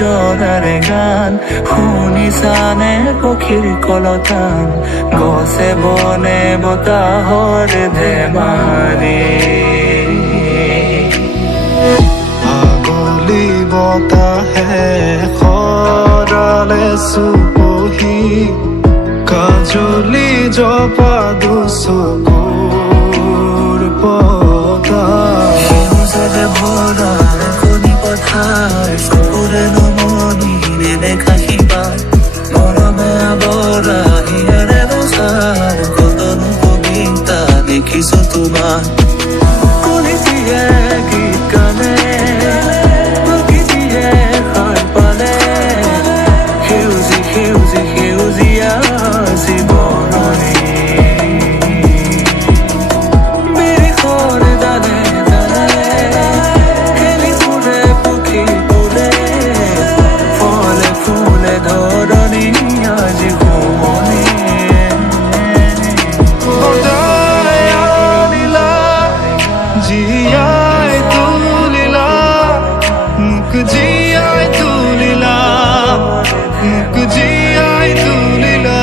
জনাৰে গান শুনিছানে পক্ষীৰ কলতান গছে বনে বতাহৰ ধেমালি আগলি বতাহে খৰালে চুপহি কাজলি জপা দুচকুৰ পতা সেউজেৰে ভৰা কণী পথাৰ চকুৰে নমনি নেদেখা সিপাৰ মৰমে আৱৰা হিয়াৰে বছাৰ কতনো কবিতা দেখিছো তোমাৰ কলিতিয়ে গীত গানে প্ৰকৃতিয়ে সাৰ পালে সেউজী সেউজী সেউজীয়া জীৱননী বিৰিখৰ ডালে ডালে খেলি ফুৰে পক্ষী ফুলে ফলে ফুলে ধৰণী আজি শুৱনি জিয়াই তুলিলা মুখ জিয়াই তুলিলা মুখ জিয়াই তুলিলা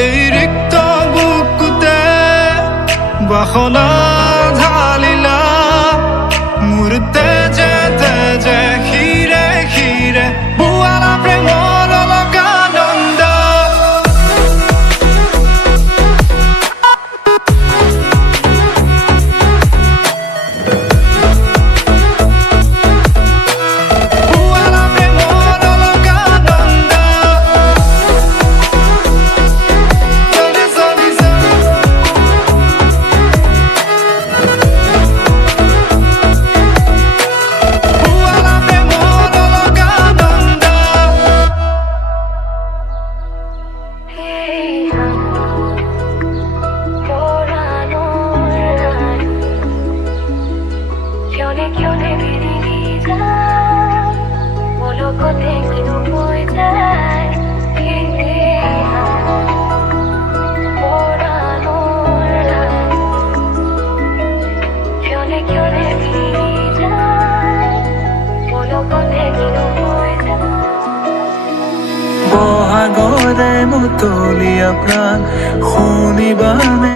এই ৰিক্ত বুকুতে বাসনা ঢালিলা মোৰ তেজে তেজে শিৰে শিৰে বুৱালা প্ৰেমৰ অলকা নন্দ বহাগৰে মুতলীয়া প্ৰাণ শুনিবানে